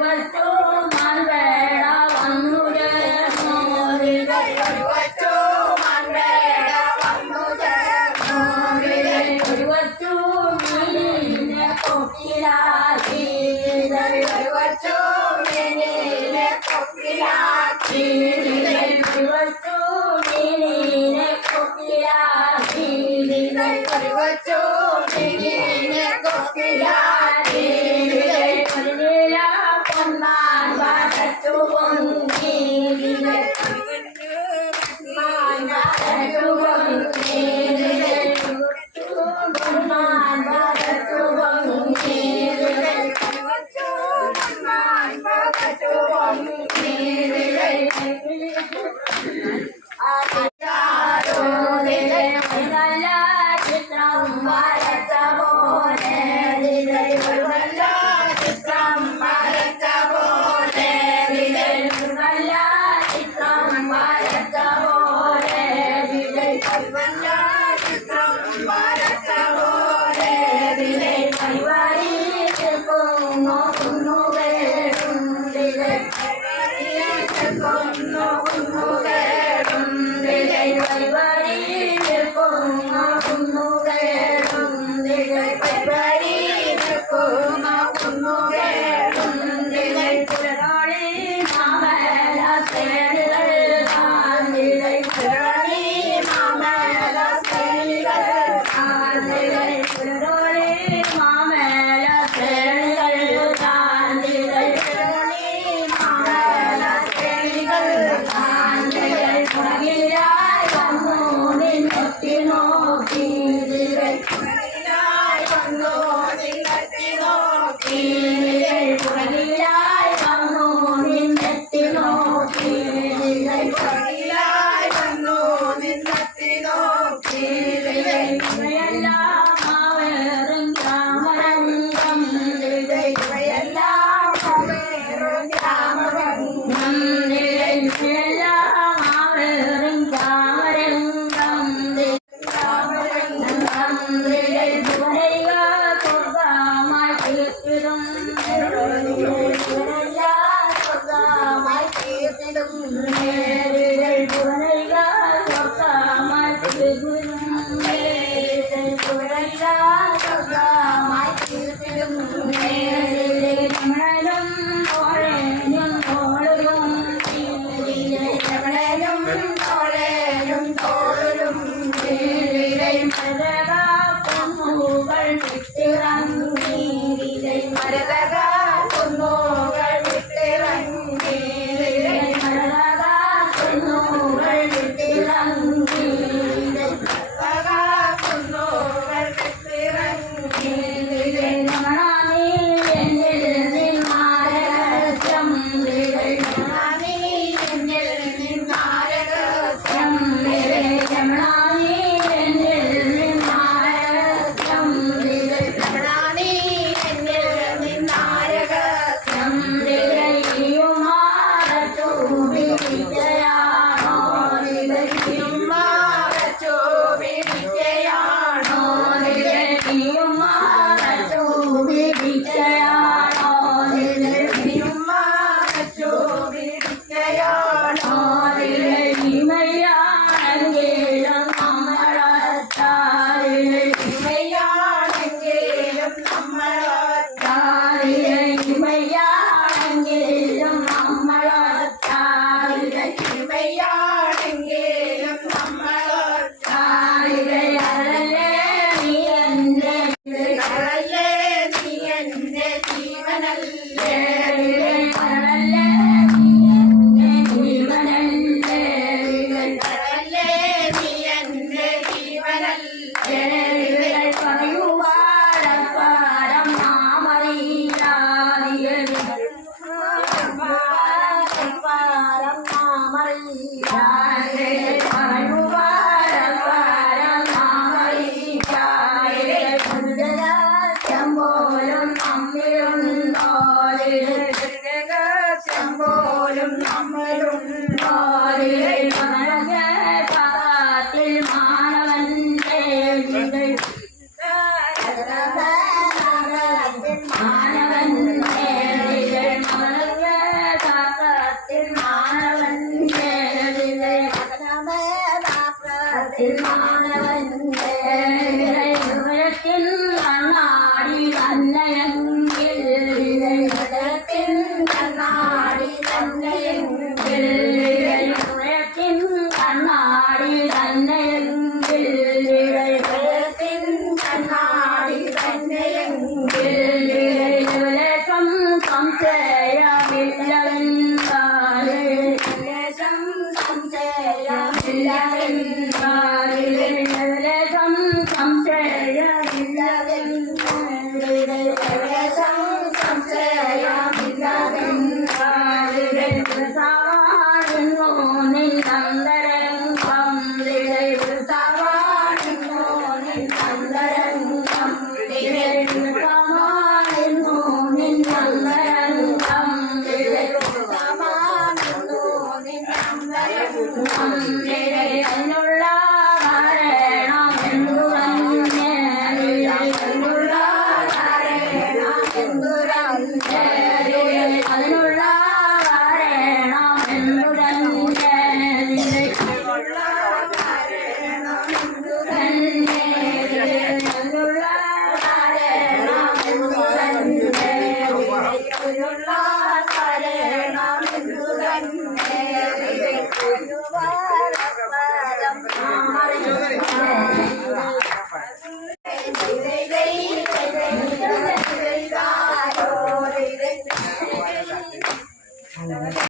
levantó Ah,